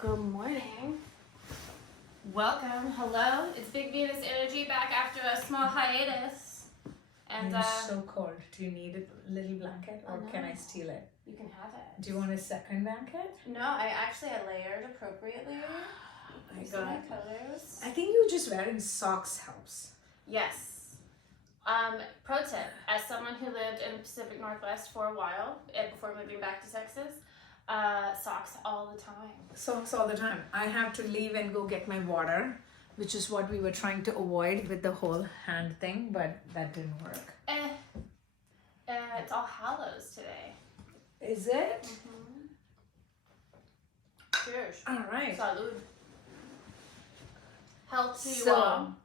Good morning. Welcome. Hello. It's Big Venus Energy back after a small hiatus. And I'm so cold. Do you need a little blanket or can I steal it? You can have it. Do you want a second blanket? No, I layered appropriately. Oh my See god. my colors. I think you just wearing socks helps. Yes. Pro tip, as someone who lived in the Pacific Northwest for a while before moving back to Texas, socks all the time. Socks all the time. I have to leave and go get my water, which is what we were trying to avoid with the whole hand thing, but that didn't work. It's All Hallows today. Is it? Mm-hmm. Cheers. All right. Salud. Health to you So, all.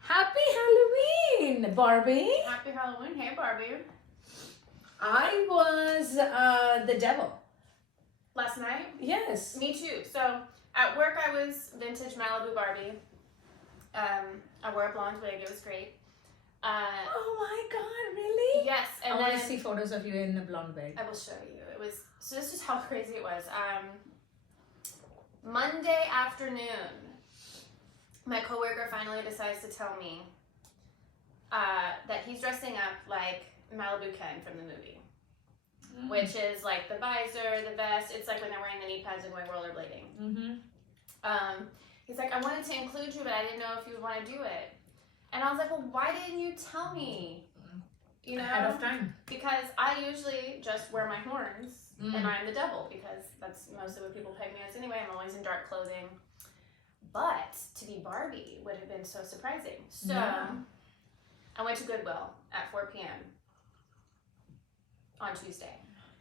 Happy Halloween, Barbie. Happy Halloween. Hey, Barbie. I was the devil. Last night? Yes. Me too. So at work I was vintage Malibu Barbie. I wore a blonde wig. It was great. Oh my god, really? Yes. And I want then to see photos of you in the blonde wig. I will show you. It was, so this is how crazy it was. Monday afternoon, my coworker finally decides to tell me that he's dressing up like Malibu Ken from the movie. Which is like the visor, the vest. It's like when they're wearing the knee pads and going rollerblading. Mm-hmm. He's like, I wanted to include you, but I didn't know if you would want to do it. And I was like, well, why didn't you tell me? You know, Ahead of time. because I usually just wear my horns and I'm the devil because that's mostly what people peg me as anyway. I'm always in dark clothing. But to be Barbie would have been so surprising. So I went to Goodwill at 4 p.m. on Tuesday.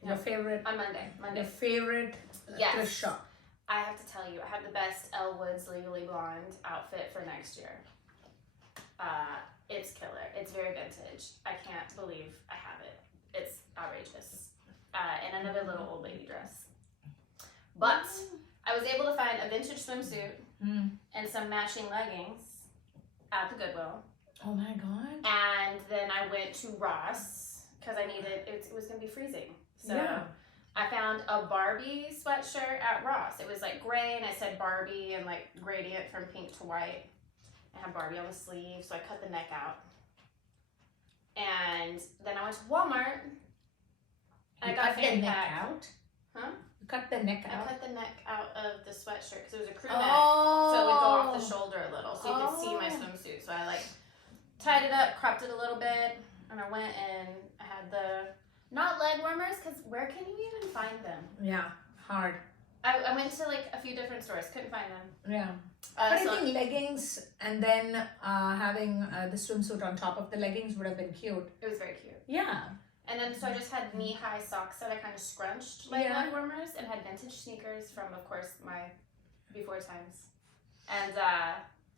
Your favorite? On Monday. Your favorite thrift shop? I have to tell you, I have the best Elle Woods Legally Blonde outfit for next year. It's killer. It's very vintage. I can't believe I have it. It's outrageous. And another little old lady dress. But I was able to find a vintage swimsuit and some matching leggings at the Goodwill. Oh my god. And then I went to Ross because I needed, it was going to be freezing. So I found a Barbie sweatshirt at Ross. It was like gray and I said Barbie and like gradient from pink to white. I had Barbie on the sleeve, so I cut the neck out. And then I went to Walmart and I got a fanny pack. Out? Huh? You cut the neck out? I cut the neck out of the sweatshirt because it was a crew neck. So it would go off the shoulder a little so you could see my swimsuit. So I like tied it up, cropped it a little bit, and I went and I had the, not leg warmers, because where can you even find them? Yeah, hard. I went to like a few different stores, couldn't find them. Yeah. But I think leggings and then having the swimsuit on top of the leggings would have been cute. It was very cute. Yeah. And then so I just had knee-high socks that I kind of scrunched like leg warmers and had vintage sneakers from, of course, my before times. And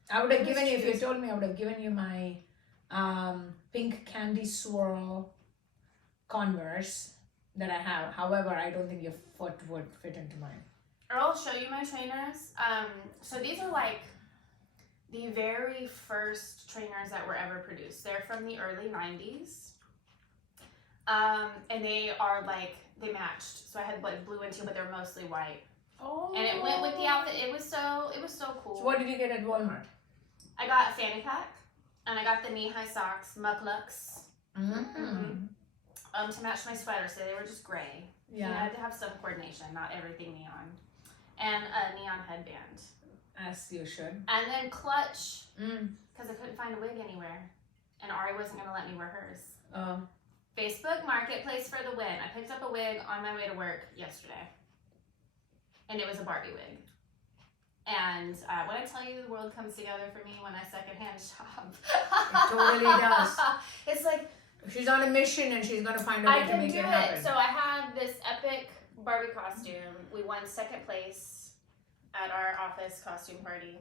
I would have given you, if you told me, I would have given you my pink candy swirl Converse that I have. However, I don't think your foot would fit into mine. I'll show you my trainers. So these are like the very first trainers that were ever produced. They're from the early 90s. And they are like, they matched. So I had like blue and teal, but they're mostly white. Oh. And it went with the outfit. It was so cool. So what did you get at Walmart? I got a fanny pack and I got the knee-high socks, mucklucks. To match my sweater, so they were just gray. Yeah. You had to have some coordination, not everything neon. And a neon headband. As you should. And then clutch, because I couldn't find a wig anywhere. And Ari wasn't going to let me wear hers. Facebook Marketplace for the win. I picked up a wig on my way to work yesterday. And it was a Barbie wig. And when I tell you the world comes together for me when I secondhand shop. It totally does. It's like, she's on a mission and she's going to find a way to make it happen. So I have this epic Barbie costume. We won second place at our office costume party.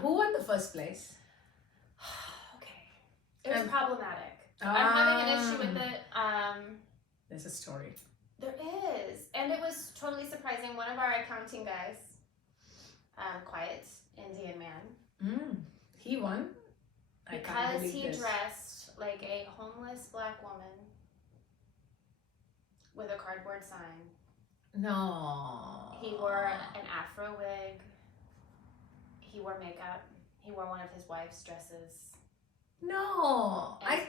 Who won the first place? Okay. It was problematic. I'm having an issue with it. There's a story. There is. And it was totally surprising. One of our accounting guys, quiet Indian man. He won? Because he dressed like a homeless black woman with a cardboard sign. No. He wore an afro wig. He wore makeup. He wore one of his wife's dresses. No, And I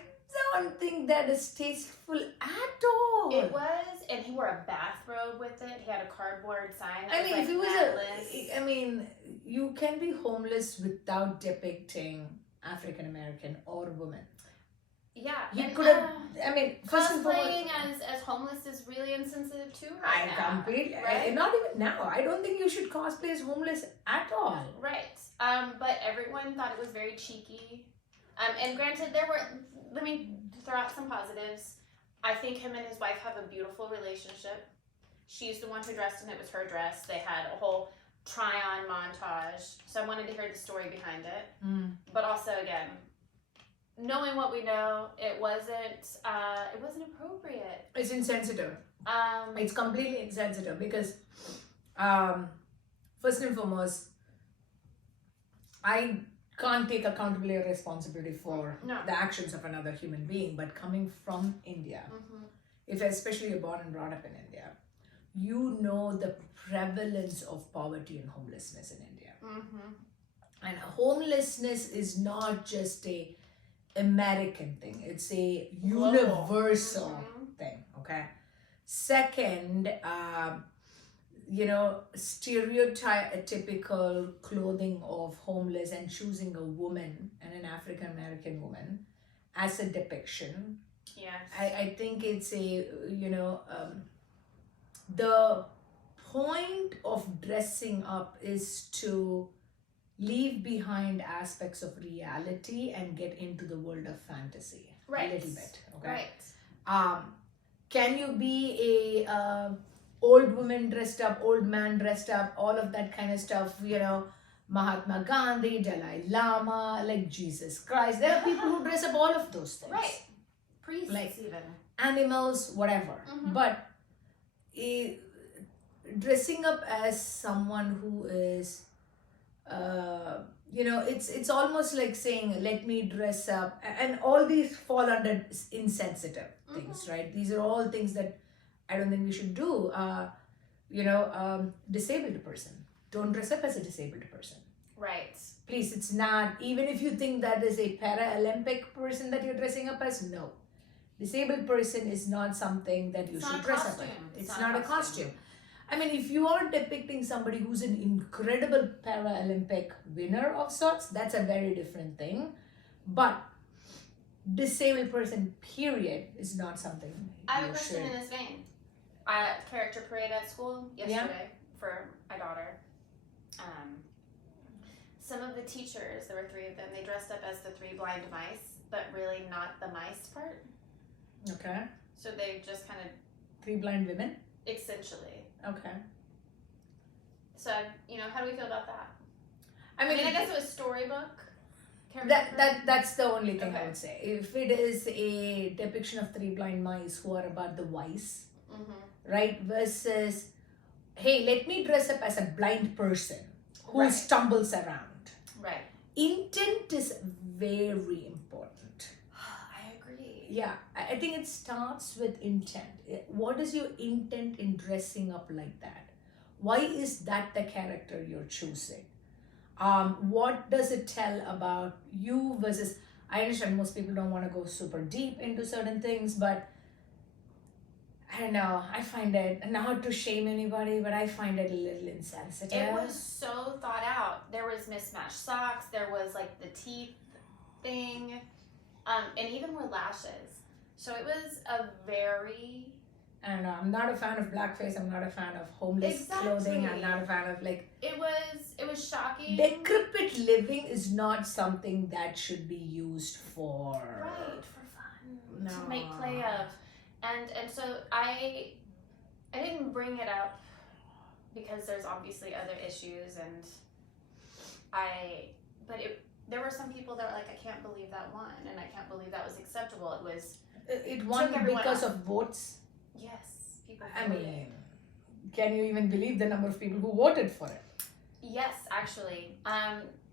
don't think that is tasteful at all. it was, and he wore a bathrobe with it. He had a cardboard sign that I mean, was if it like was I mean, you can be homeless without depicting African American or woman. Yeah, He and, could have. I mean, first and cosplaying foremost, as homeless is really insensitive too. I Right now, completely. right? Not even now. I don't think you should cosplay as homeless at all. Right. But everyone thought it was very cheeky. And granted, let me throw out some positives. I think him and his wife have a beautiful relationship. She's the one who dressed him. It was her dress. They had a whole try-on montage. So I wanted to hear the story behind it. But also, again, knowing what we know, it wasn't appropriate. It's insensitive. It's completely insensitive because, first and foremost, I can't take accountability or responsibility for the actions of another human being. But coming from India, if especially you're born and brought up in India, you know the prevalence of poverty and homelessness in India. And homelessness is not just a American thing, it's a universal thing. Okay. Second, stereotypical clothing of homeless and choosing a woman and an African American woman as a depiction. Yes. I think it's the point of dressing up is to leave behind aspects of reality and get into the world of fantasy a little bit. Okay. Right. Can you be a old woman dressed up, old man dressed up, all of that kind of stuff, Mahatma Gandhi, Dalai Lama, like Jesus Christ. There are people who dress up all of those things. Right. Priests like even. Animals, whatever. But dressing up as someone who is, it's almost like saying, let me dress up. And all these fall under insensitive things, right? These are all things that I don't think we should do. Disabled person. Don't dress up as a disabled person. Right. Please, it's not, even if you think that is a Paralympic person that you're dressing up as, no. Disabled person is not something that you should dress up as. It's not a costume. I mean, if you are depicting somebody who's an incredible Paralympic winner of sorts, that's a very different thing. But disabled person, period, is not something I have a question in this vein. Character parade at school yesterday for my daughter. Some of the teachers, there were 3 of them, they dressed up as the 3 blind mice, but really not the mice part. Okay. So they just kind of... 3 blind women? Essentially. Okay. So, how do we feel about that? I mean, I guess it was storybook. That's the only thing I would say. If it is a depiction of 3 blind mice who are about the wise, right, versus, hey, let me dress up as a blind person who stumbles around. Right. Intent is very important. I agree. Yeah, I think it starts with intent. What is your intent in dressing up like that? Why is that the character you're choosing? What does it tell about you versus, I understand most people don't want to go super deep into certain things, but I don't know, I find it, not to shame anybody, but I find it a little insensitive. It was so thought out. There was mismatched socks, there was like the teeth thing, and even more lashes. So it was a very... I don't know, I'm not a fan of blackface, I'm not a fan of homeless clothing, I'm not a fan of It was shocking. Decrepit living is not something that should be used for... Right, for fun. To make play of. And so I didn't bring it up because there's obviously other issues, and there were some people that were like, I can't believe that won, and I can't believe that was acceptable. It won because of votes. Yes, people voted. I mean, can you even believe the number of people who voted for it? Yes, actually.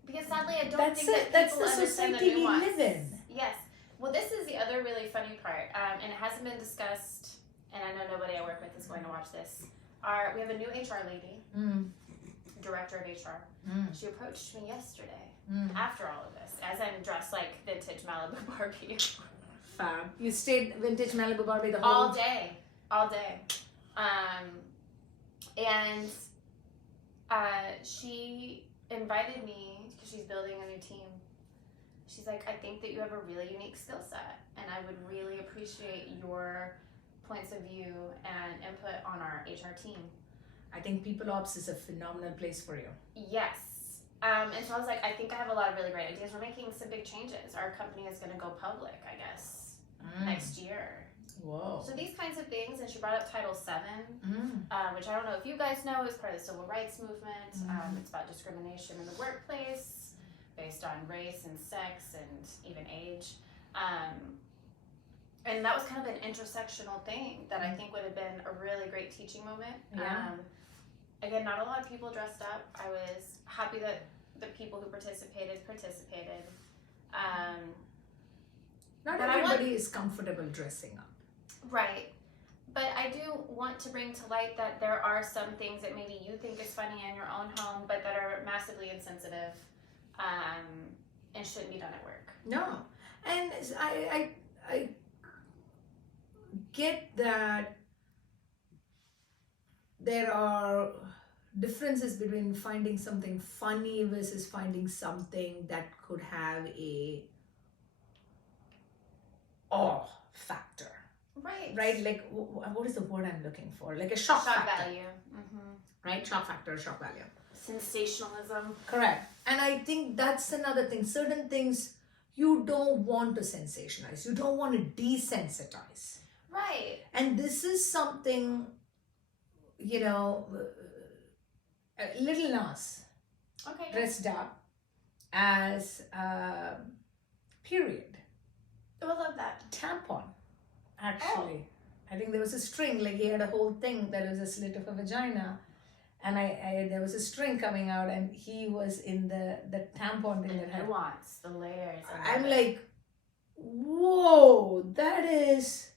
Because sadly, I don't think that that's people the understand society the we nuance. live in. Yes. Well, this is the other really funny part, and it hasn't been discussed, and I know nobody I work with is going to watch this. We have a new HR lady, director of HR. She approached me yesterday after all of this, as I'm dressed like vintage Malibu Barbie. Fab. You stayed vintage Malibu Barbie the whole all day. And she invited me because she's building a new team. She's like, I think that you have a really unique skill set, and I would really appreciate your points of view and input on our HR team. I think People Ops is a phenomenal place for you. Yes. And so I was like, I think I have a lot of really great ideas. We're making some big changes. Our company is going to go public, I guess, next year. Whoa. So these kinds of things, and she brought up Title VII, which I don't know if you guys know is part of the civil rights movement. It's about discrimination in the workplace based on race and sex and even age. And that was kind of an intersectional thing that I think would have been a really great teaching moment. Yeah. Again, not a lot of people dressed up. I was happy that the people who participated. Not everybody is comfortable dressing up. Right. But I do want to bring to light that there are some things that maybe you think is funny in your own home, but that are massively insensitive and shouldn't be done at work. No. And I get that there are differences between finding something funny versus finding something that could have a awe factor. Right? Like, what is the word I'm looking for? Like a shock factor. Value. Right? Shock factor, shock value. Sensationalism. Correct. And I think that's another thing. Certain things you don't want to sensationalize. You don't want to desensitize. Right. And this is something, Little Nas dressed up as period. Oh, I love that. Tampon, actually. I think there was a string, like he had a whole thing that was a slit of a vagina. And I there was a string coming out, and he was in the tampon thing that had nuance, the layers. I'm like, whoa, that is,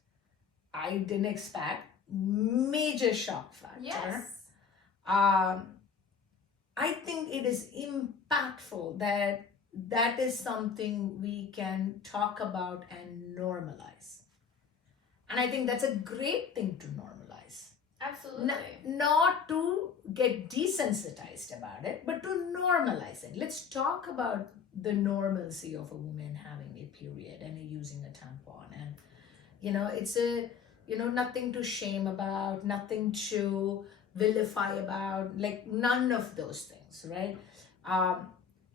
I didn't expect. Major shock factor. Yes. I think it is impactful that is something we can talk about and normalize. And I think that's a great thing to normalize. Absolutely. Not to get desensitized about it, but to normalize it. Let's talk about the normalcy of a woman having a period and using a tampon. And, it's nothing to shame about, nothing to vilify about, like none of those things, right?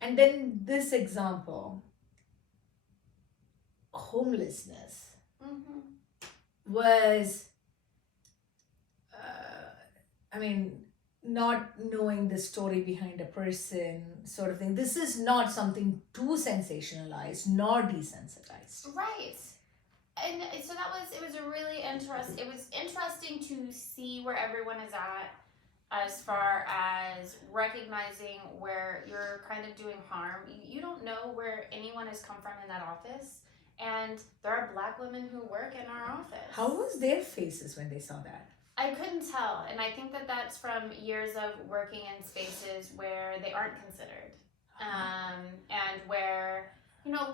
And then this example, homelessness was, not knowing the story behind a person sort of thing. This is not something too sensationalized nor desensitized. Right. And so it was a really interesting to see where everyone is at as far as recognizing where you're kind of doing harm. You don't know where anyone has come from in that office. And there are Black women who work in our office. How was their faces when they saw that? I couldn't tell. And I think that that's from years of working in spaces where they aren't considered. And where,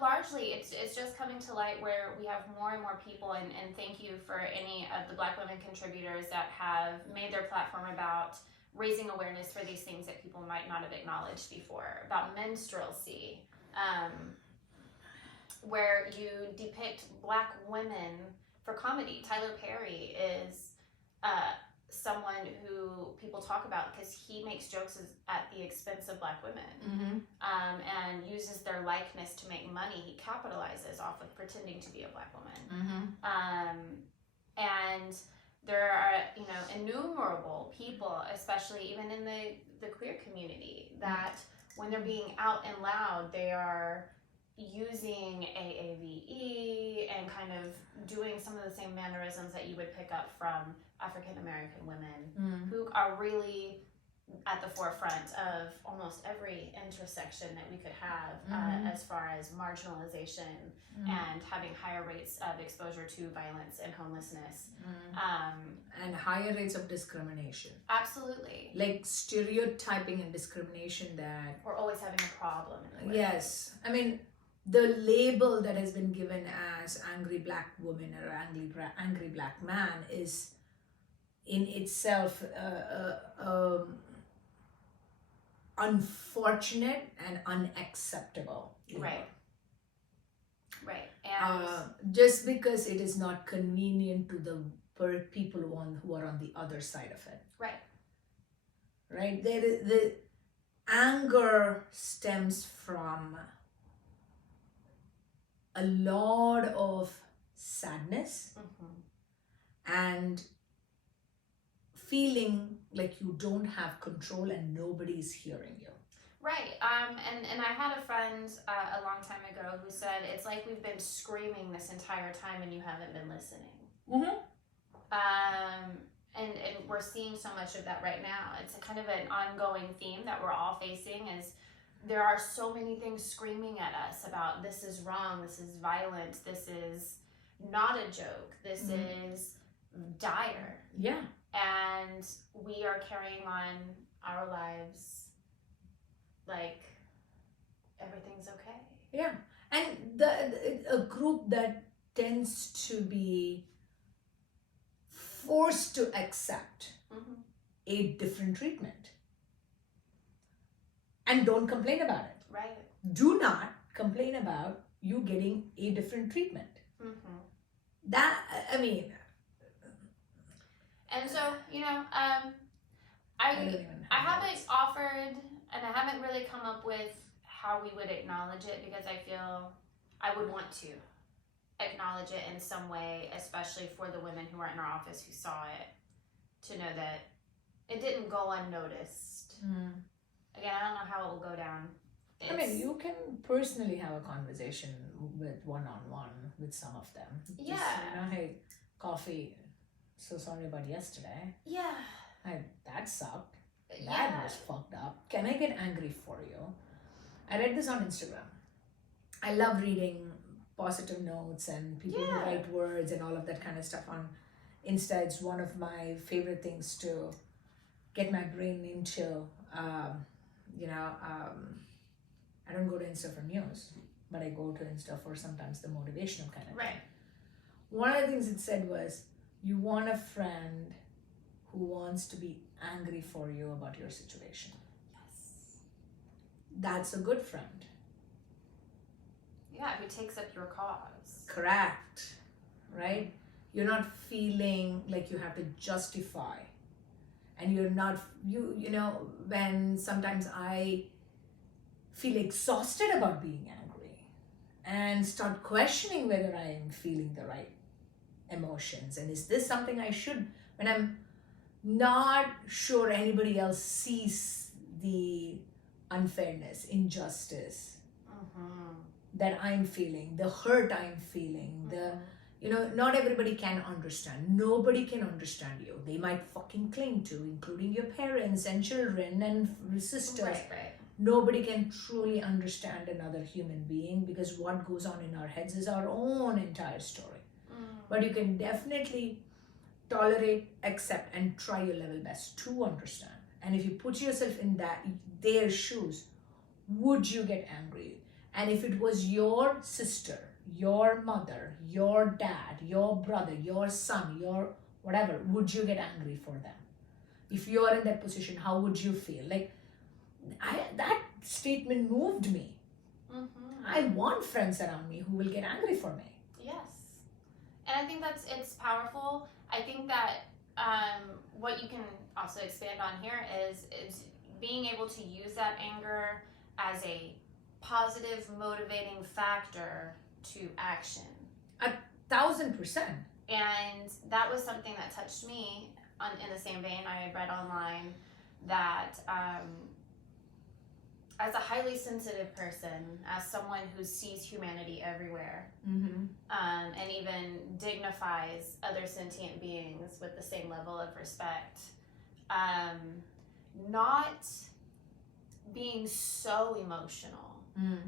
largely it's just coming to light where we have more and more people, and thank you for any of the Black women contributors that have made their platform about raising awareness for these things that people might not have acknowledged before, about minstrelsy, where you depict Black women for comedy. Tyler Perry is someone who people talk about because he makes jokes at the expense of Black women, and uses their likeness to make money. He capitalizes off of pretending to be a Black woman. And there are, innumerable people, especially even in the queer community, that when they're being out and loud, they are using AAVE and kind of doing some of the same mannerisms that you would pick up from African American women who are really at the forefront of almost every intersection that we could have as far as marginalization and having higher rates of exposure to violence and homelessness. And higher rates of discrimination. Absolutely. Like stereotyping and discrimination that... We're always having a problem. Yes. I mean, the label that has been given as angry black woman or angry black man is in itself unfortunate and unacceptable. Right. And just because it is not convenient to the people who are on the other side of it. Right. The anger stems from a lot of sadness and feeling like you don't have control and nobody is hearing you. Right. And I had a friend a long time ago who said, it's like we've been screaming this entire time and you haven't been listening. And we're seeing so much of that right now. It's a kind of an ongoing theme that we're all facing, is there are so many things screaming at us about this is wrong, this is violent, this is not a joke, this is dire. Yeah. And we are carrying on our lives like everything's okay. Yeah. And a group that tends to be forced to accept a different treatment and don't complain about it. Right. Do not complain about you getting a different treatment. That, I mean... And so, you know, I haven't offered, and I haven't really come up with how we would acknowledge it, because I feel I would want to acknowledge it in some way, especially for the women who are in our office who saw it, to know that it didn't go unnoticed. Again, I don't know how it will go down. I mean, you can personally have a conversation with one-on-one with some of them. Yeah. Just, you know, hey, coffee, so sorry about yesterday. Yeah. That sucked. That was fucked up. Can I get angry for you? I read this on Instagram. I love reading positive notes and people who write words and all of that kind of stuff on Insta. It's one of my favorite things to get my brain into. I don't go to Insta for news, but I go to Insta for sometimes the motivational kind of thing. One of the things it said was, you want a friend who wants to be angry for you about your situation. Yes. That's a good friend. Yeah, who takes up your cause. Correct. Right? You're not feeling like you have to justify. And you're not, you know, when sometimes I feel exhausted about being angry and start questioning whether I am feeling the right emotions, and is this something I should, when I'm not sure anybody else sees the unfairness, injustice that I'm feeling, the hurt I'm feeling, not everybody can understand. Nobody can understand you. They might fucking cling to, including your parents and children and sisters. Right. Nobody can truly understand another human being, because what goes on in our heads is our own entire story. But you can definitely tolerate, accept, and try your level best to understand. And if you put yourself in their shoes, would you get angry? And if it was your sister, your mother, your dad, your brother, your son, your whatever, would you get angry for them? If you're in that position, how would you feel? Like, that statement moved me. I want friends around me who will get angry for me. Yes. And I think it's powerful. I think that what you can also expand on here is being able to use that anger as a positive motivating factor to action. 1,000%. And that was something that touched me. In the same vein, I had read online that as a highly sensitive person, as someone who sees humanity everywhere, and even dignifies other sentient beings with the same level of respect, not being so emotional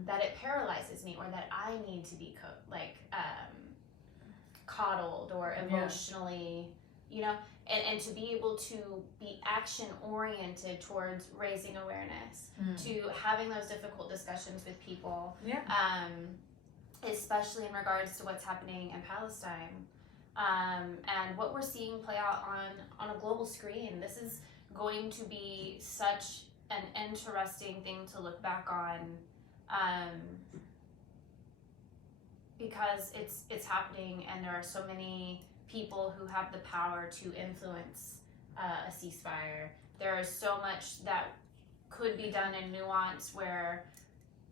that it paralyzes me, or that I need to be coddled or emotionally, you know, and to be able to be action oriented towards raising awareness, to having those difficult discussions with people, especially in regards to what's happening in Palestine, and what we're seeing play out on a global screen. This is going to be such an interesting thing to look back on, because it's happening, and there are so many people who have the power to influence a ceasefire. There is so much that could be done in nuance, where,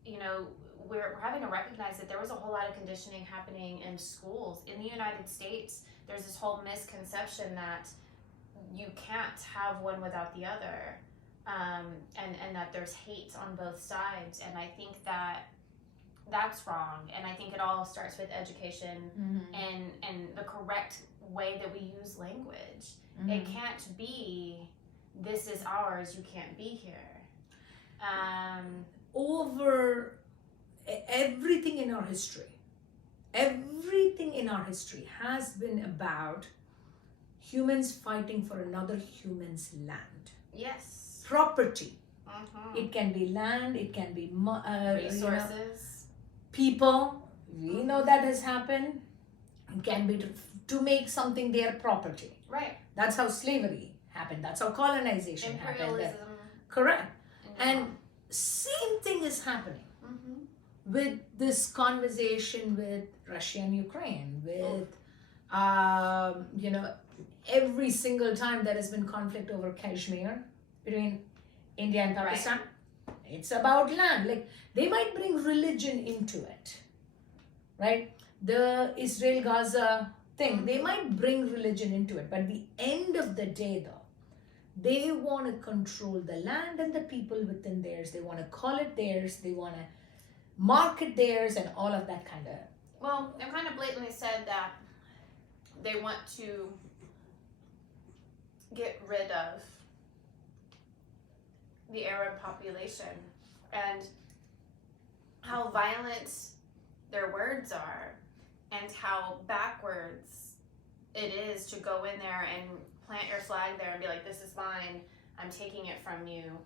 you know, we're having to recognize that there was a whole lot of conditioning happening in schools in the United States. There's this whole misconception that you can't have one without the other, and that there's hate on both sides. And I think that that's wrong. And I think it all starts with education and the correct way that we use language. It can't be, this is ours, you can't be here. Over everything in our history has been about humans fighting for another human's land. Yes. Property. It can be land, it can be resources, people. We know that has happened. It can be to make something their property. Right. That's how slavery happened. That's how colonization Imperialism. happened. Correct. And same thing is happening with this conversation with Russia and Ukraine, with you know, every single time there has been conflict over Kashmir between India and Pakistan. Right. It's about land. Like, they might bring religion into it, right? The Israel-Gaza thing, they might bring religion into it, but at the end of the day, though, they want to control the land and the people within theirs. They want to call it theirs. They want to market theirs and all of that kind of. Well, they've kind of blatantly said that they want to get rid of the Arab population, and how violent their words are, and how backwards it is to go in there and plant your flag there and be like, this is mine, I'm taking it from you,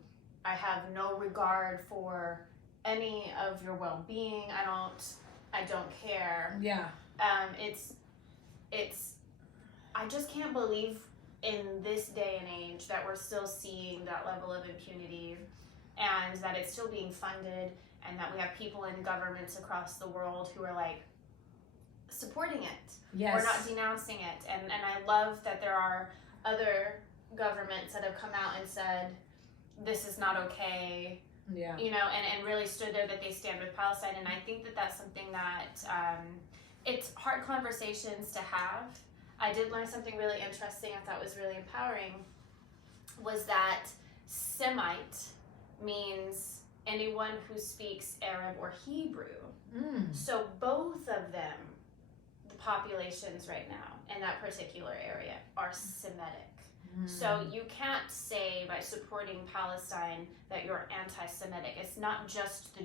I have no regard for any of your well-being, I don't care. Yeah. It's I just can't believe in this day and age that we're still seeing that level of impunity, and that it's still being funded, and that we have people in governments across the world who are like supporting it. Yes. We're not denouncing it. And I love that there are other governments that have come out and said, this is not okay. Yeah. You know, and really stood there that they stand with Palestine. And I think that that's something that it's hard conversations to have. I did learn something really interesting I thought was really empowering, was that Semite means anyone who speaks Arab or Hebrew. So both of them, the populations right now in that particular area, are Semitic. So you can't say by supporting Palestine that you're anti-Semitic. It's not just the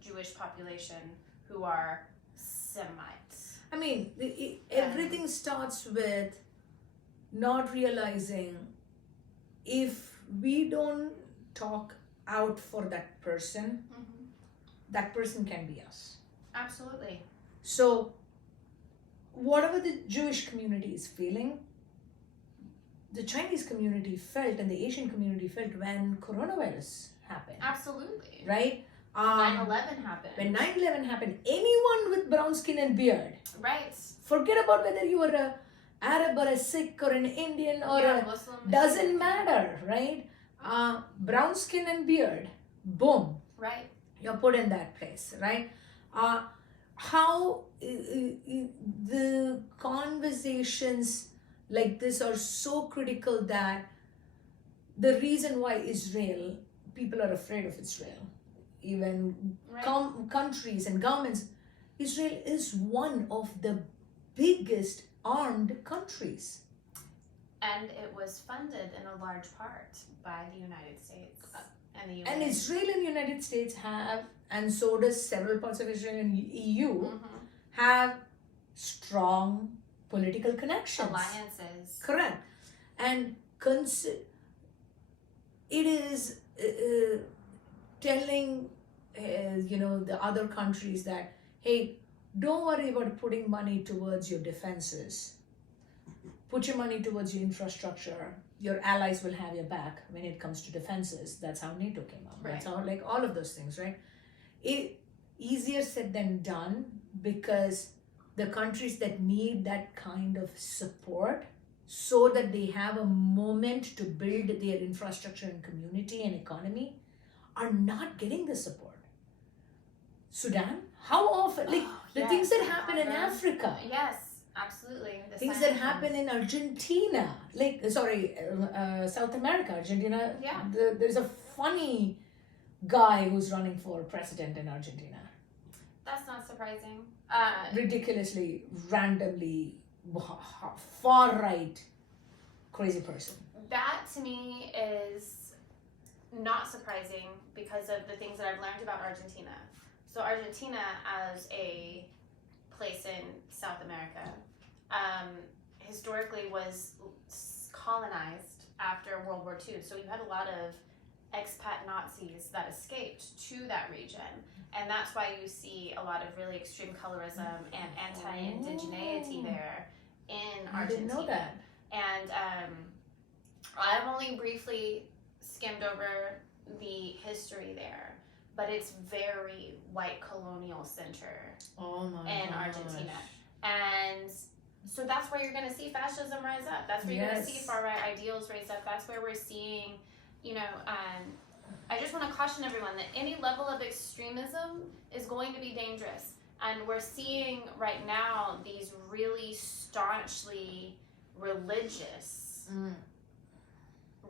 Jewish population who are Semites. I mean, everything starts with not realizing, if we don't talk out for that person, that person can be us. Absolutely. So whatever the Jewish community is feeling, the Chinese community felt and the Asian community felt when coronavirus happened. Absolutely. Right? 9/11 happened. When 9/11 happened, anyone with brown skin and beard, right, forget about whether you were a Arab or a Sikh or an Indian or a Muslim, doesn't matter, right? Brown skin and beard, boom, right, you're put in that place, right? How the conversations like this are so critical, that the reason why people are afraid of Israel, even countries and governments, Israel is one of the biggest armed countries. And it was funded in a large part by the United States and the UN. And Israel and United States have, and so does several parts of Israel and EU, have strong political connections. Alliances. Correct. And it is telling, the other countries that, hey, don't worry about putting money towards your defenses. Put your money towards your infrastructure. Your allies will have your back when it comes to defenses. That's how NATO came up. Right. That's how, like, all of those things, right? Easier said than done, because the countries that need that kind of support so that they have a moment to build their infrastructure and community and economy are not getting the support. Sudan, how often, like, the things that happen in Africa. Yes, absolutely. Things that happen in Argentina, South America, Argentina. Yeah. There's a funny guy who's running for president in Argentina. That's not surprising. Ridiculously, randomly, far right, crazy person. That to me is not surprising because of the things that I've learned about Argentina. So Argentina, as a place in South America, historically was colonized after World War II. So you had a lot of expat Nazis that escaped to that region. And that's why you see a lot of really extreme colorism and anti-indigeneity there in Argentina. I didn't know that. And I've only briefly skimmed over the history there, but it's very white colonial center in Argentina. And so that's where you're going to see fascism rise up. That's where you're going to see far-right ideals rise up. That's where we're seeing, I just want to caution everyone that any level of extremism is going to be dangerous. And we're seeing right now these really staunchly religious,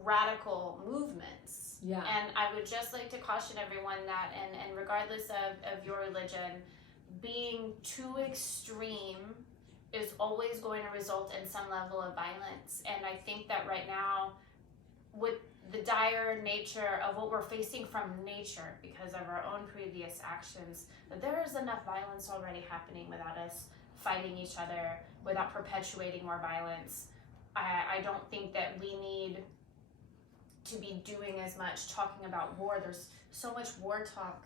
radical movements. Yeah. And I would just like to caution everyone that, and regardless of your religion, being too extreme is always going to result in some level of violence. And I think that right now, with the dire nature of what we're facing from nature because of our own previous actions, that there is enough violence already happening without us fighting each other, without perpetuating more violence. I don't think that we need to be doing as much talking about war. There's so much war talk.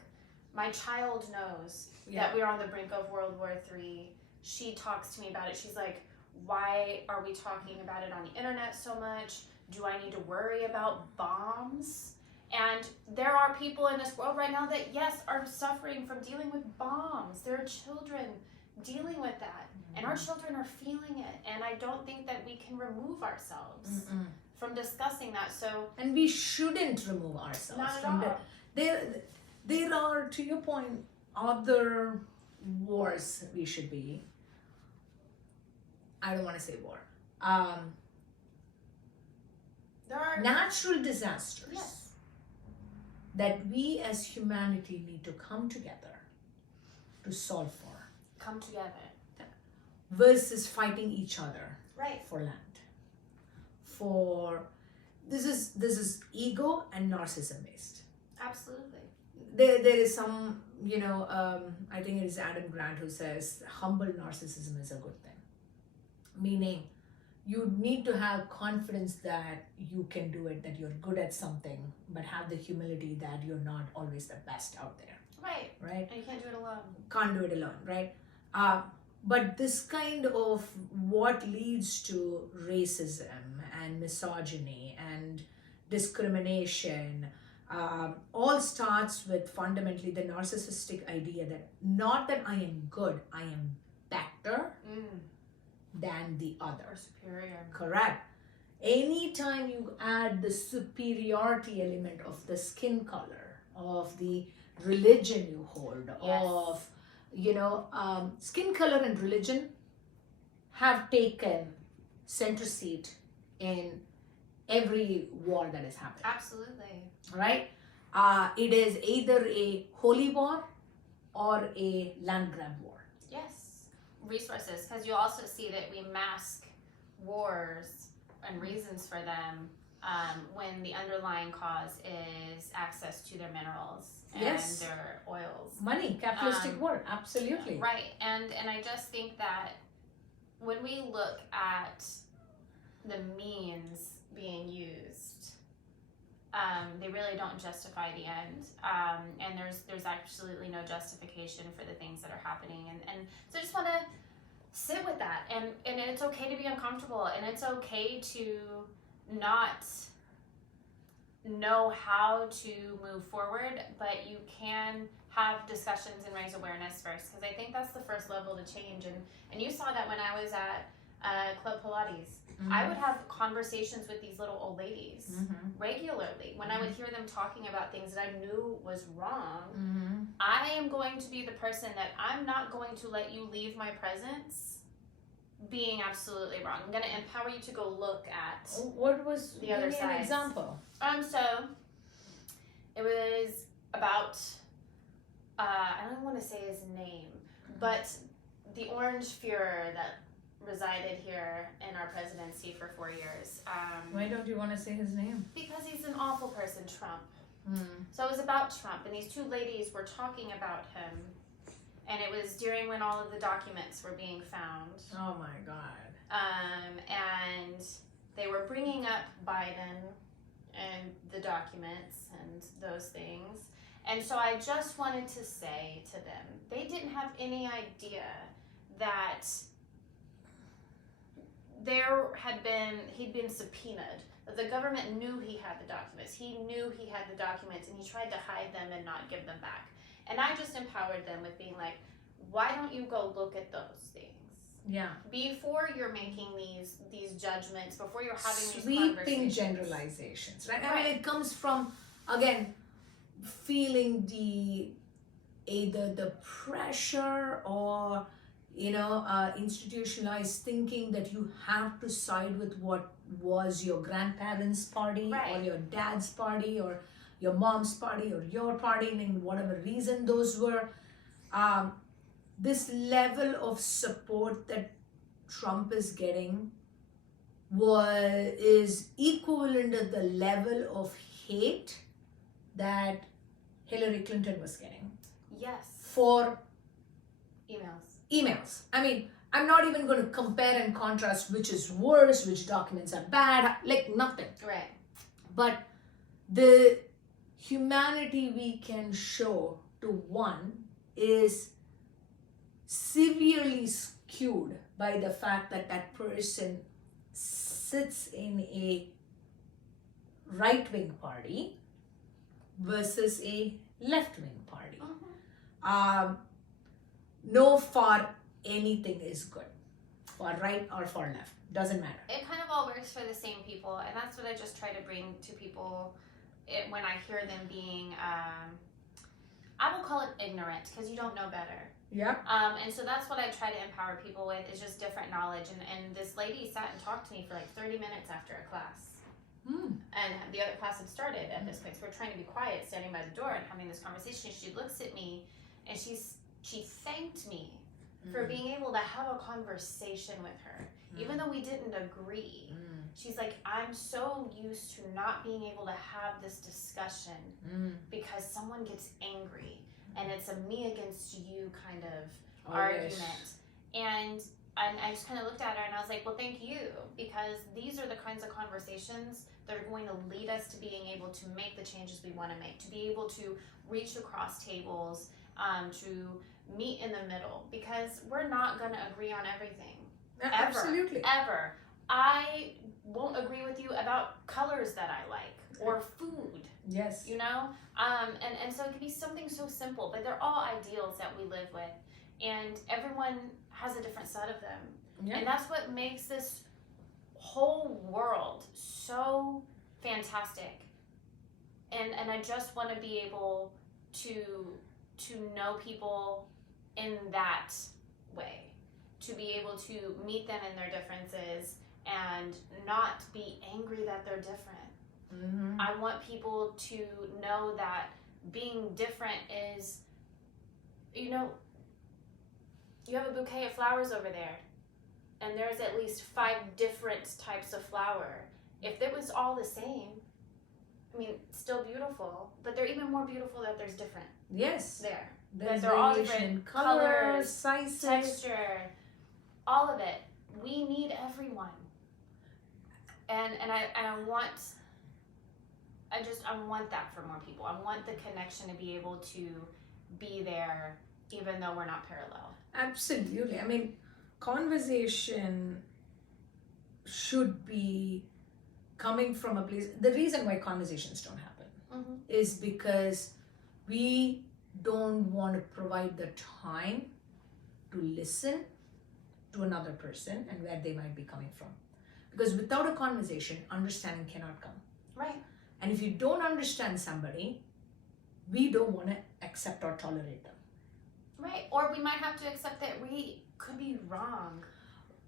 My child knows that we're on the brink of World War III. She talks to me about it. She's like, why are we talking about it on the internet so much? Do I need to worry about bombs? And there are people in this world right now that, yes, are suffering from dealing with bombs. There are children dealing with that. And our children are feeling it. And I don't think that we can remove ourselves from discussing that. So, and we shouldn't remove ourselves not at from all. There are, to your point, other wars we should be. I don't want to say war. There are natural disasters. Yes. That we as humanity need to come together to solve for. Come together. Versus fighting each other for land. This is ego and narcissism based. Absolutely. There is some, I think it is Adam Grant who says humble narcissism is a good thing. Meaning, you need to have confidence that you can do it, that you're good at something, but have the humility that you're not always the best out there. Right? And you can't do it alone. Can't do it alone, right? But this kind of what leads to racism and misogyny and discrimination all starts with fundamentally the narcissistic idea that not that I am good, I am better than the other. Or superior. Correct. Anytime you add the superiority element of the skin color, of the religion you hold, of skin color and religion have taken center seat in every war that has happened. Absolutely. Right? It is either a holy war or a land grab war. Yes. Resources, because you also see that we mask wars and reasons for them when the underlying cause is access to their minerals and Yes. their oils. Money, capitalistic world, absolutely. Right, and I just think that when we look at the means being used, they really don't justify the end, and there's absolutely no justification for the things that are happening, and so I just want to sit with that, and it's okay to be uncomfortable, and it's okay to not know how to move forward, but you can have discussions and raise awareness first, because I think that's the first level to change, and you saw that when I was at Club Pilates. Mm-hmm. I would have conversations with these little old ladies Mm-hmm. regularly when I would hear them talking about things that I knew was wrong. Mm-hmm. I am going to be the person that I'm not going to let you leave my presence being absolutely wrong. I'm going to empower you to go look at What was the other give me side. an example? So it was about I don't want to say his name, but the Orange Fuhrer that resided here in our presidency for 4 years. Why don't you want to say his name? Because he's an awful person, Trump. Mm. So it was about Trump, and these two ladies were talking about him, and it was during when all of the documents were being found. Oh my God. And they were bringing up Biden and the documents and those things. And so I just wanted to say to them, they didn't have any idea that he'd been subpoenaed, that the government knew he had the documents. He knew he had the documents, and he tried to hide them and not give them back. And I just empowered them with being like, why don't you go look at those things? Yeah. Before you're making these judgments, before you're having these Sweeping conversations. generalizations, right? Right. I mean, it comes from, again, feeling either the pressure or institutionalized thinking that you have to side with what was your grandparents' party, Right. or your dad's party, or your mom's party, or your party, and whatever reason those were. This level of support that Trump is getting is equivalent to the level of hate that Hillary Clinton was getting Yes. for Emails. I mean, I'm not even going to compare and contrast which is worse, which documents are bad, like nothing. Right. But the humanity we can show to one is severely skewed by the fact that that person sits in a right-wing party versus a left-wing party. No far anything is good, for right or for left, doesn't matter. It kind of all works for the same people, and that's what I just try to bring to people when I hear them being, I will call it ignorant, because you don't know better. Yeah. And so that's what I try to empower people with, is just different knowledge. And this lady sat and talked to me for like 30 minutes after a class. And the other class had started at this point, so we're trying to be quiet, standing by the door and having this conversation. She looks at me, and she thanked me for being able to have a conversation with her, even though we didn't agree. She's like, I'm so used to not being able to have this discussion because someone gets angry and it's a me against you kind of argument. And I just kind of looked at her and I was like, well, thank you, because these are the kinds of conversations that are going to lead us to being able to make the changes we want to make, to be able to reach across tables, to meet in the middle, because we're not going to agree on everything. Absolutely. Ever. I won't agree with you about colors that I like or food. Yes. And so it can be something so simple, but they're all ideals that we live with, and everyone has a different set of them. Yeah. And that's what makes this whole world so fantastic. And I just want to be able to know people in that way, to be able to meet them in their differences and not be angry that they're different. I want people to know that being different is, you have a bouquet of flowers over there, and there's at least 5 different types of flower. If it was all the same, I mean, still beautiful, but they're even more beautiful that there's different. Yes. That they're all different colors, sizes, texture, all of it. We need everyone. And I want that for more people. I want the connection to be able to be there even though we're not parallel. Absolutely. I mean, conversation should be coming from a place. The reason why conversations don't happen is because we don't want to provide the time to listen to another person and where they might be coming from. Because without a conversation, understanding cannot come. Right. And if you don't understand somebody, we don't want to accept or tolerate them. Right. Or we might have to accept that we could be wrong.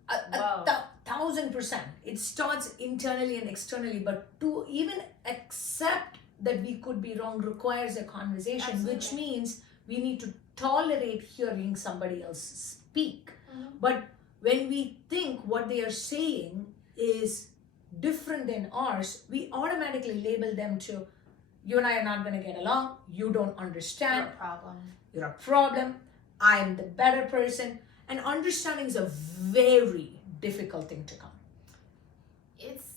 1,000%. It starts internally and externally, but to even accept that we could be wrong requires a conversation. Absolutely. Which means we need to tolerate hearing somebody else speak. But when we think what they are saying is different than ours, we automatically label them to, you and I are not going to get along, you don't understand, you're a problem, I'm the better person. And understanding is a very difficult thing to come. It's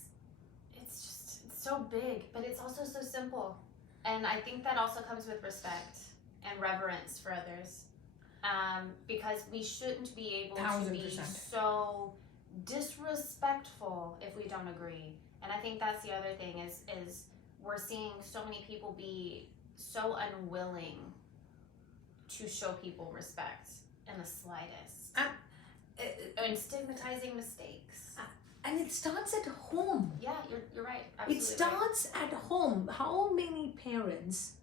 so big, but it's also so simple. And I think that also comes with respect and reverence for others. Because we shouldn't be able to be so disrespectful if we don't agree. And I think that's the other thing is we're seeing so many people be so unwilling to show people respect in the slightest. And stigmatizing mistakes. And it starts at home. Yeah, you're right. Absolutely. It starts at home. How many parents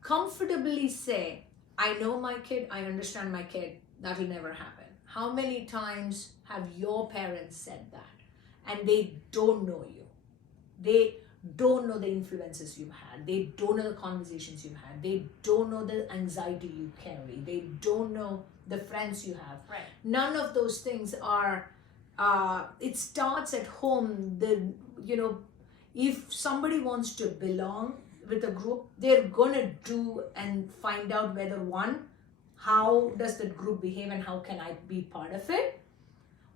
comfortably say, I know my kid, I understand my kid, that'll never happen. How many times have your parents said that? And they don't know you. They don't know the influences you've had. They don't know the conversations you've had. They don't know the anxiety you carry. They don't know the friends you have. Right. None of those things are, it starts at home. If somebody wants to belong with a group, they're gonna do and find out whether one, how does that group behave and how can I be part of it,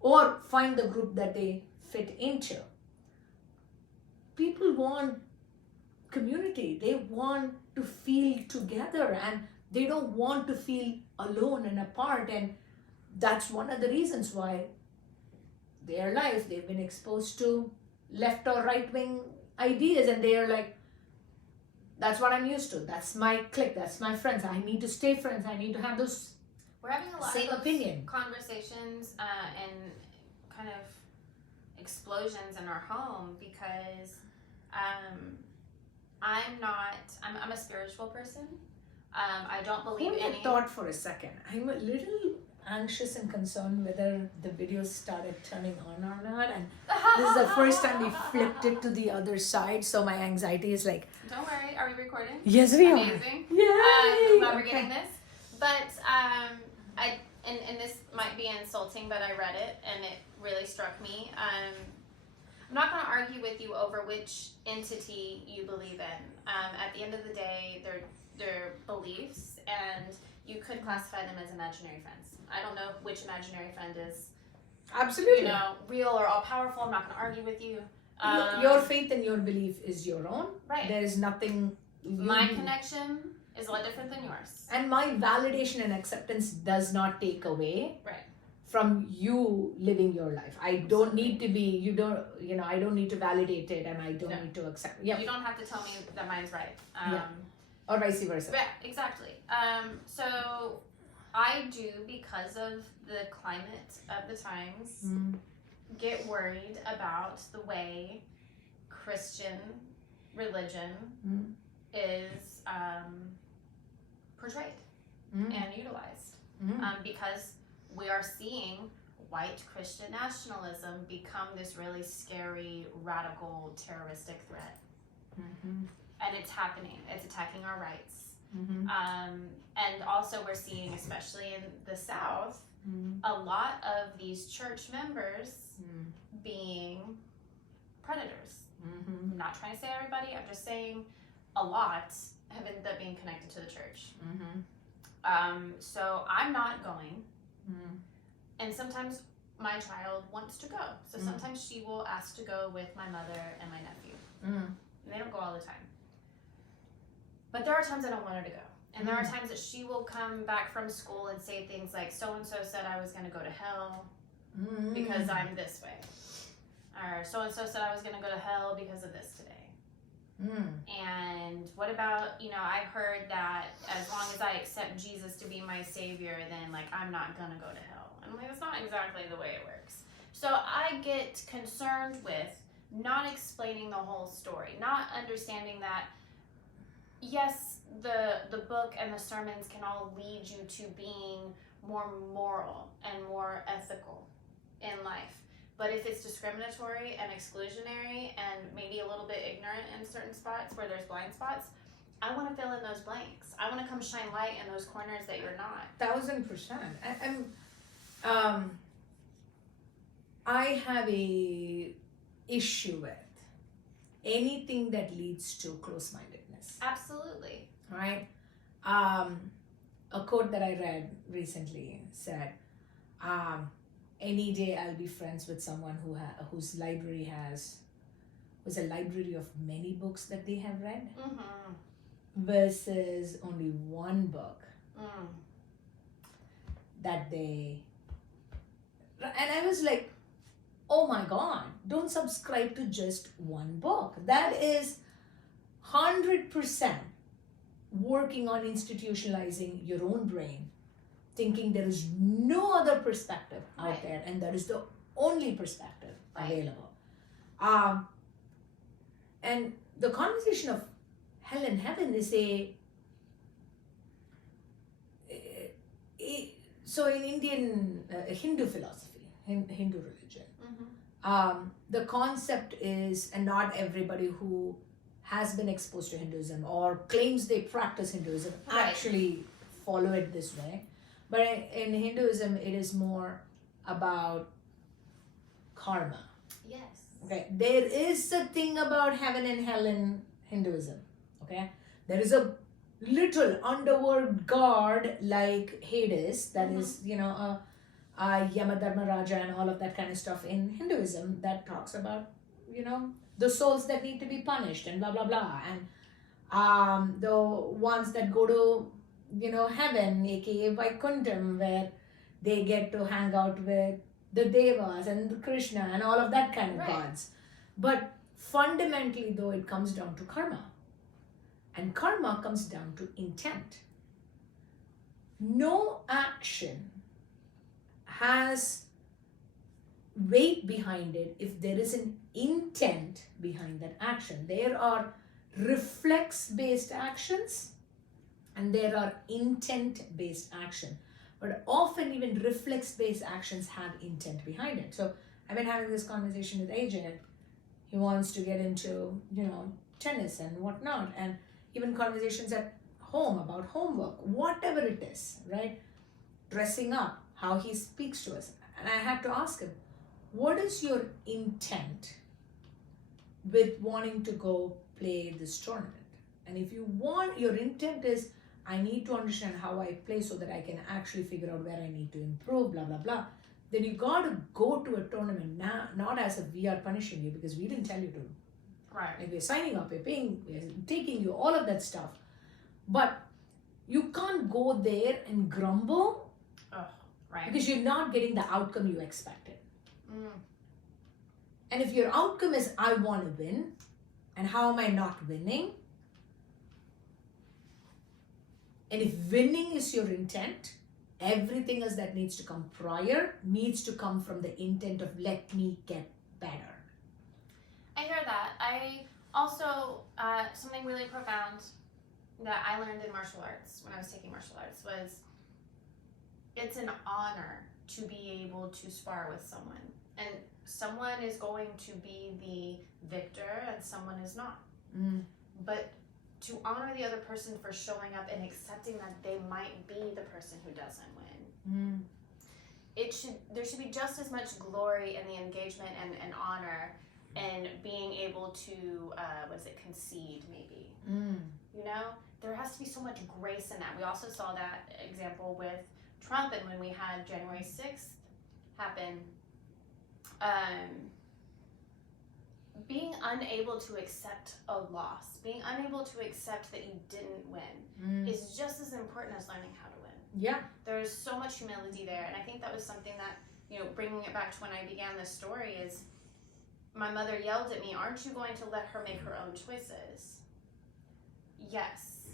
or find the group that they fit into. People want community. They want to feel together and they don't want to feel alone and apart. And that's one of the reasons why their life, they've been exposed to left or right wing ideas and they are like, that's what I'm used to. That's my clique. That's my friends. I need to stay friends. I need to have those We're having a lot same of opinion. Conversations and kind of explosions in our home because I'm a spiritual person. I don't believe in any... thought for a second. I'm a little anxious and concerned whether the video started turning on or not, and this is the first time we flipped it to the other side, so my anxiety is like, don't worry, are we recording? Yes, we are. Amazing. Yay! I'm glad we're getting this. But and this might be insulting, but I read it and it really struck me. I'm not going to argue with you over which entity you believe in. At the end of the day, they're beliefs, and you could classify them as imaginary friends. I don't know which imaginary friend is absolutely real or all powerful. I'm not going to argue with you. Your faith and your belief is your own. Right. There is nothing. My connection is a lot different than yours. And my validation and acceptance does not take away from you living your life. I don't need to be, I don't need to validate it and I don't need to accept. Yeah. You don't have to tell me that mine's right. Or vice versa. Yeah, exactly. So I do, because of the climate of the times, get worried about the way Christian religion is portrayed and utilized. Because we are seeing white Christian nationalism become this really scary, radical, terroristic threat. And it's happening. It's attacking our rights. And also we're seeing, especially in the South, a lot of these church members being predators. I'm not trying to say everybody, I'm just saying a lot have ended up being connected to the church. So I'm not going. And sometimes my child wants to go. So sometimes she will ask to go with my mother and my nephew. And they don't go all the time. But there are times I don't want her to go. And there are times that she will come back from school and say things like, so-and-so said I was going to go to hell because I'm this way. Or so-and-so said I was going to go to hell because of this today. And what about, I heard that as long as I accept Jesus to be my savior, then like I'm not going to go to hell. And I'm like, that's not exactly the way it works. So I get concerned with not explaining the whole story, not understanding that, yes, the book and the sermons can all lead you to being more moral and more ethical in life. But if it's discriminatory and exclusionary and maybe a little bit ignorant in certain spots where there's blind spots, I want to fill in those blanks. I want to come shine light in those corners that you're not. 1000%. I have a issue with anything that leads to close-mindedness. Absolutely. Right? A quote that I read recently said, any day I'll be friends with someone whose library was a library of many books that they have read versus only one book that they... And I was like, oh my God, don't subscribe to just one book. That is 100% working on institutionalizing your own brain, thinking there is no other perspective out there and that is the only perspective available. And the conversation of hell and heaven is so in Indian Hindu philosophy, Hindu religion, the concept is, and not everybody who has been exposed to Hinduism or claims they practice Hinduism actually follow it this way. But in Hinduism, it is more about karma. Yes. Okay. There is a thing about heaven and hell in Hinduism. Okay. There is a little underworld god like Hades that is, Yamadharmaraja and all of that kind of stuff in Hinduism that talks about, the souls that need to be punished and blah, blah, blah. And the ones that go to, heaven, aka Vaikuntham, where they get to hang out with the Devas and Krishna and all of that kind of gods. But fundamentally, though, it comes down to karma. And karma comes down to intent. No action has weight behind it if there is an intent behind that action. There are reflex-based actions and there are intent-based action. But often even reflex-based actions have intent behind it. So I've been having this conversation with AJ. He wants to get into, tennis and whatnot, and even conversations at home about homework, whatever it is, right? Dressing up, how he speaks to us. And I had to ask him, what is your intent with wanting to go play this tournament? And if you want, your intent is, I need to understand how I play so that I can actually figure out where I need to improve, blah, blah, blah. Then you got to go to a tournament now, not as if we are punishing you because we didn't tell you to. Right. Like we're signing up, we're paying, we're taking you, all of that stuff. But you can't go there and grumble because you're not getting the outcome you expected. And if your outcome is, I want to win, and how am I not winning? And if winning is your intent, everything else that needs to come prior needs to come from the intent of let me get better. I hear that. I also, something really profound that I learned in martial arts when I was taking martial arts was it's an honor to be able to spar with someone. And someone is going to be the victor and someone is not. But to honor the other person for showing up and accepting that they might be the person who doesn't win. there should be just as much glory in the engagement and honor and being able to concede maybe. You know, there has to be so much grace in that. We also saw that example with Trump, and when we had January 6th happen, being unable to accept a loss, being unable to accept that you didn't win is just as important as learning how to win. Yeah. There's so much humility there, and I think that was something that, you know, bringing it back to when I began this story is my mother yelled at me, aren't you going to let her make her own choices? Yes.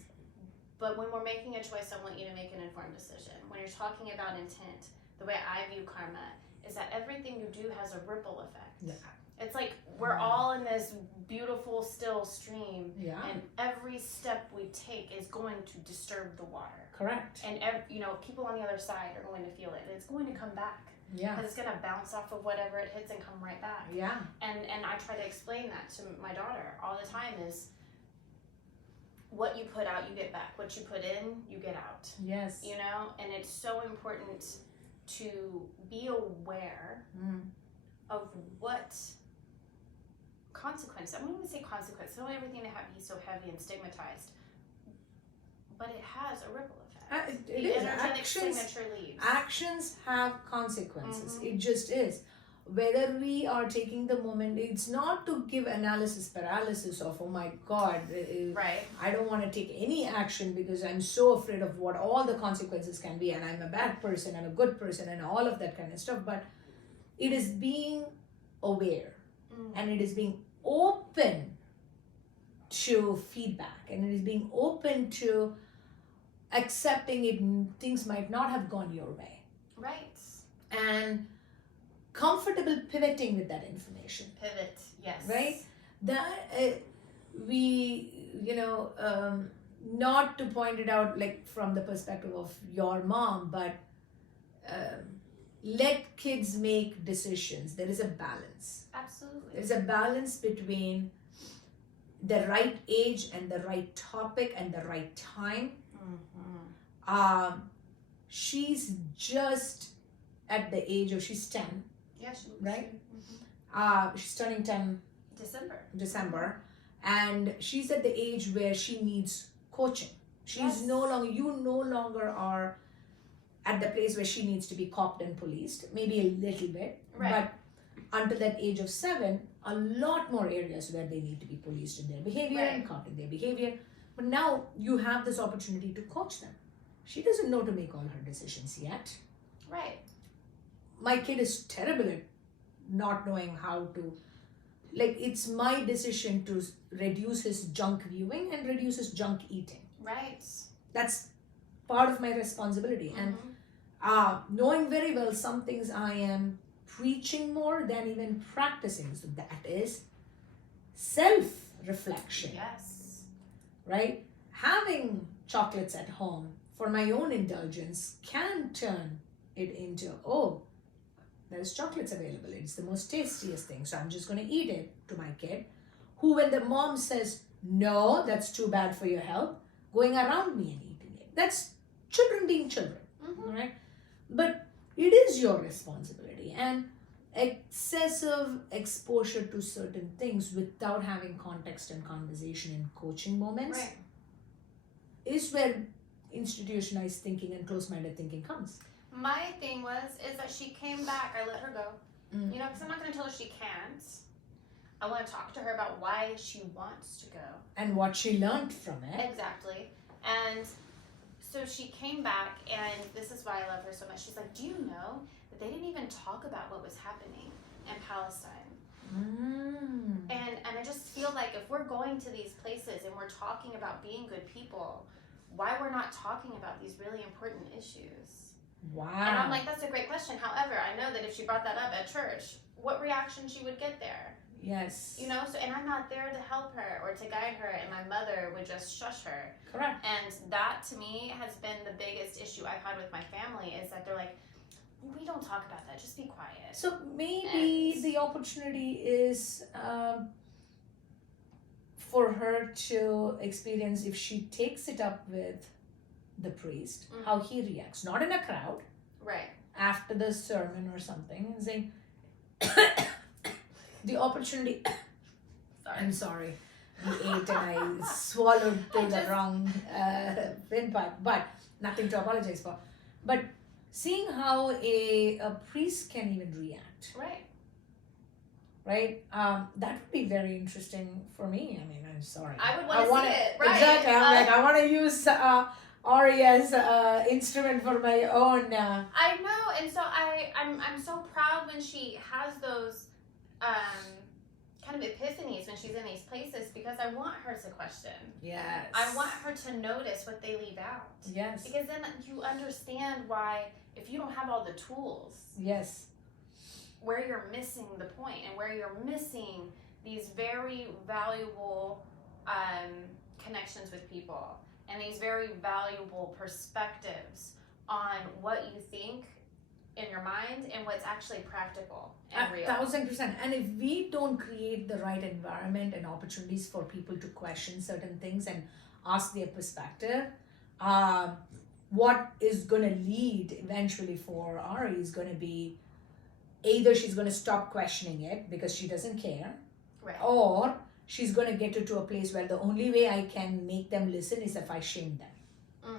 But when we're making a choice, I want you to make an informed decision. When you're talking about intent, the way I view karma is that everything you do has a ripple effect. Yeah. It's like we're all in this beautiful, still stream, and every step we take is going to disturb the water. Correct. And you know, people on the other side are going to feel it. It's going to come back. Yeah. Because it's going to bounce off of whatever it hits and come right back. Yeah. And I try to explain that to my daughter all the time is what you put out, you get back. What you put in, you get out. Yes. You know, and it's so important to be aware of what consequence. I wouldn't even say consequence. I don't want everything to be so heavy and stigmatized, but it has a ripple effect. It the is. energetic signature leaves. Actions have consequences. It just is. Whether we are taking the moment, it's not to give analysis paralysis of, oh my God, right. I don't want to take any action because I'm so afraid of what all the consequences can be, and I'm a bad person, I'm a good person, and all of that kind of stuff. But it is being aware, and it is being open to feedback, and it is being open to accepting it. Things might not have gone your way, right, and comfortable pivoting with that information. Pivot, yes, right. That we, you know, not to point it out like from the perspective of your mom, but let kids make decisions. There is a balance. Absolutely. There's a balance between the right age and the right topic and the right time. She's just at the age of, she's 10. Yeah, she was. Right? She's turning 10 December. And she's at the age where she needs coaching. She's no longer, you no longer are at the place where she needs to be copped and policed, maybe a little bit. Right. But until that age of 7, a lot more areas where they need to be policed in their behavior and copped in their behavior. But now you have this opportunity to coach them. She doesn't know to make all her decisions yet. Right. My kid is terrible at not knowing how to, like, it's my decision to reduce his junk viewing and reduce his junk eating. Right. That's part of my responsibility. And knowing very well some things I am preaching more than even practicing. So that is self-reflection. Yes. Right? Having chocolates at home for my own indulgence can turn it into, oh, there's chocolates available. It's the most tastiest thing. So I'm just going to eat it to my kid. Who, when the mom says, no, that's too bad for your health, going around me and eating it. That's children being children. Right? But it is your responsibility. And excessive exposure to certain things without having context and conversation in coaching moments is where institutionalized thinking and closed-minded thinking comes. My thing is that she came back, I let her go. You know, because I'm not going to tell her she can't. I want to talk to her about why she wants to go. And what she learned from it. Exactly. And so she came back, and this is why I love her so much. She's like, do you know that they didn't even talk about what was happening in Palestine? And I just feel like if we're going to these places and we're talking about being good people, why we're not talking about these really important issues? Wow. And I'm like, that's a great question. However, I know that if she brought that up at church, what reaction she would get there. Yes. You know, so, and I'm not there to help her or to guide her, and my mother would just shush her. Correct. And that, to me, has been the biggest issue I've had with my family, is that they're like, we don't talk about that, just be quiet. So maybe the opportunity is for her to experience, if she takes it up with the priest, how he reacts. Not in a crowd. Right. after the sermon or something and saying, the opportunity. I'm sorry. We ate and I swallowed through the wrong windpipe, but nothing to apologize for. But seeing how a priest can even react. Right? That would be very interesting for me. I mean, I'm sorry. I would want to see it. Right. Exactly. I'm like, I want to use Ari as instrument for my own. I know, and so I'm so proud when she has those kind of epiphanies when she's in these places, because I want her to question. Yes. I want her to notice what they leave out. Yes. Because then you understand why, if you don't have all the tools. Yes. Where you're missing the point, and where you're missing these very valuable connections with people, and these very valuable perspectives on what you think in your mind and what's actually practical and real. 1,000%. And if we don't create the right environment and opportunities for people to question certain things and ask their perspective, what is going to lead eventually for Ari is going to be either she's going to stop questioning it because she doesn't care, right, or she's going to get to a place where the only way I can make them listen is if I shame them.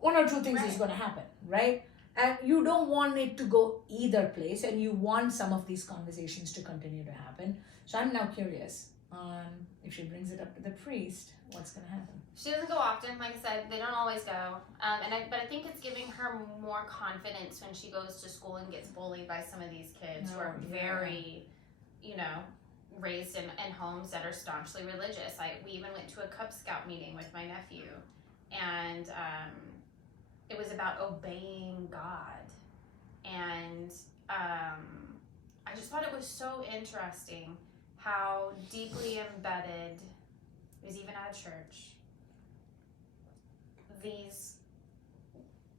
One or two things is going to happen, right? And you don't want it to go either place, and you want some of these conversations to continue to happen. So I'm now curious on if she brings it up to the priest, what's going to happen. She doesn't go often, like I said, they don't always go. But I think it's giving her more confidence when she goes to school and gets bullied by some of these kids who are very, raised in homes that are staunchly religious. We even went to a Cub Scout meeting with my nephew, and it was about obeying God. And I just thought it was so interesting how deeply embedded, it was even at a church,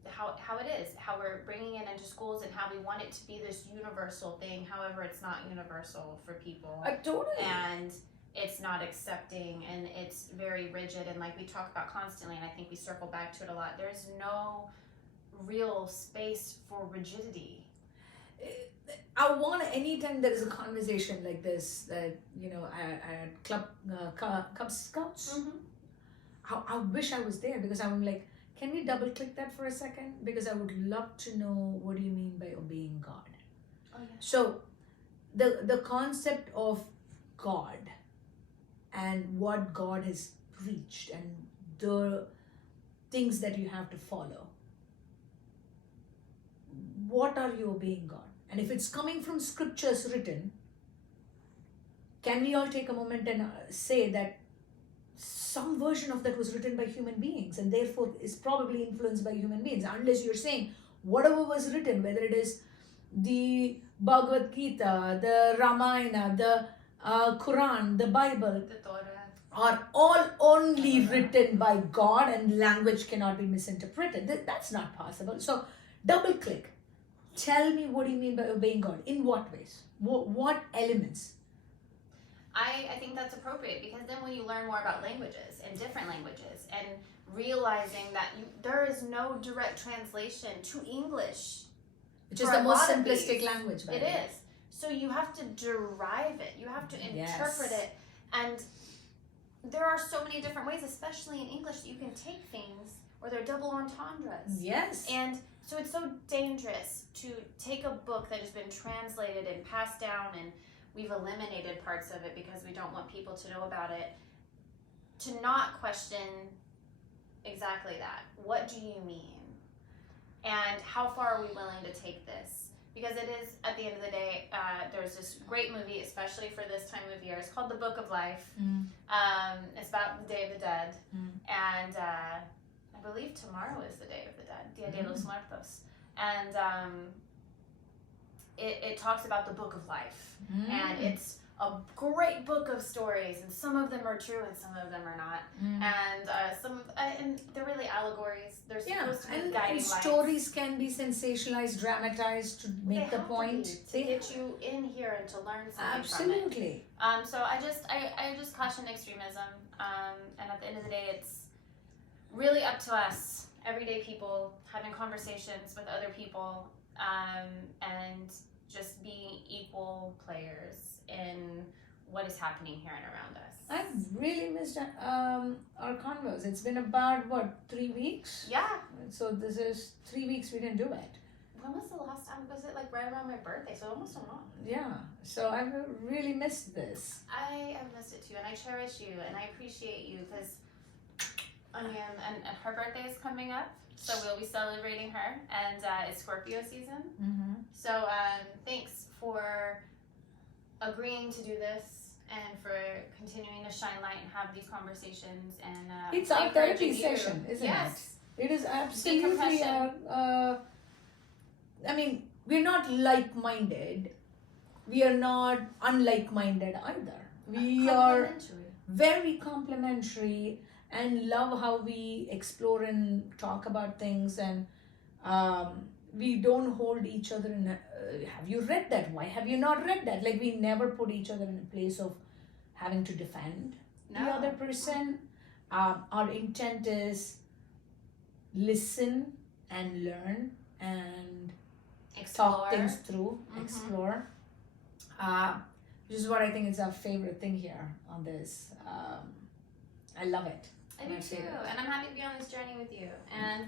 how it is, how we're bringing it into schools, and how we want it to be this universal thing. However, it's not universal for people. Totally. And it's not accepting, and it's very rigid, and like we talk about constantly, and I think we circle back to it a lot, there's no real space for rigidity. I want, anytime there is a conversation like this, that at Cub Scouts, I wish I was there, because I'm like, can we double click that for a second? Because I would love to know, what do you mean by obeying God? Oh, yeah. So the concept of God and what God has preached and the things that you have to follow. What are you obeying God? And if it's coming from scriptures written, can we all take a moment and say that some version of that was written by human beings and therefore is probably influenced by human beings? Unless you're saying whatever was written, whether it is the Bhagavad Gita, the Ramayana, the Quran, the Bible, the Torah, are all only written by God, and language cannot be misinterpreted. That's not possible. So double click. Tell me, what do you mean by obeying God? In what ways? What elements? I think that's appropriate, because then when you learn more about languages and different languages, and realizing that there is no direct translation to English, which is the most simplistic language. It is. So you have to derive it. You have to interpret it. And there are so many different ways, especially in English, that you can take things where they're double entendres. Yes. And so it's so dangerous to take a book that has been translated and passed down, and we've eliminated parts of it because we don't want people to know about it, to not question exactly that. What do you mean? And how far are we willing to take this? Because it is, at the end of the day, there's this great movie, especially for this time of year. It's called The Book of Life. It's about the Day of the Dead. And I believe tomorrow is the Day of the Dead, Dia de los Muertos. And it talks about the Book of Life. And it's a great book of stories, and some of them are true and some of them are not. And they're really allegories. They're supposed to be guiding lights. Stories can be sensationalized, dramatized to make the point. To get you in here and to learn something Absolutely. from it. So I just caution extremism. And at the end of the day, it's really up to us everyday people having conversations with other people, and just being equal players in what is happening here and around us. I've really missed our convos. It's been about, what, 3 weeks? Yeah. So this is 3 weeks we didn't do it. When was the last time? Was it like right around my birthday? So almost a month. Yeah. So I've really missed this. I have missed it too, and I cherish you, and I appreciate you, because I mean, and her birthday is coming up, so we'll be celebrating her, and it's Scorpio season. Mm-hmm. So thanks for agreeing to do this, and for continuing to shine light and have these conversations, and it's our therapy encouraging you. session, isn't Yes. it? It is absolutely. Decompression. I mean, we're not like-minded. We are not unlike-minded either. We are Complimentary. very complementary and love how we explore and talk about things, and we don't hold each other in have you read that? Why have you not read that? Like, we never put each other in a place of having to defend the No. other person. Our intent is listen and learn and Explore. talk things through, Mhm. explore. Which is what I think is our favorite thing here on this. I love it. I do My too, favorite. and I'm happy to be on this journey with you, and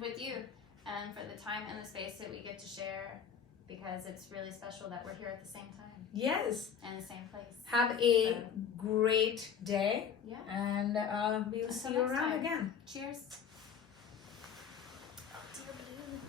for the time and the space that we get to share, because it's really special that we're here at the same time Yes. and the same place. Have a great day, Yeah. and we'll see you next around time. again. Cheers. Dear blue.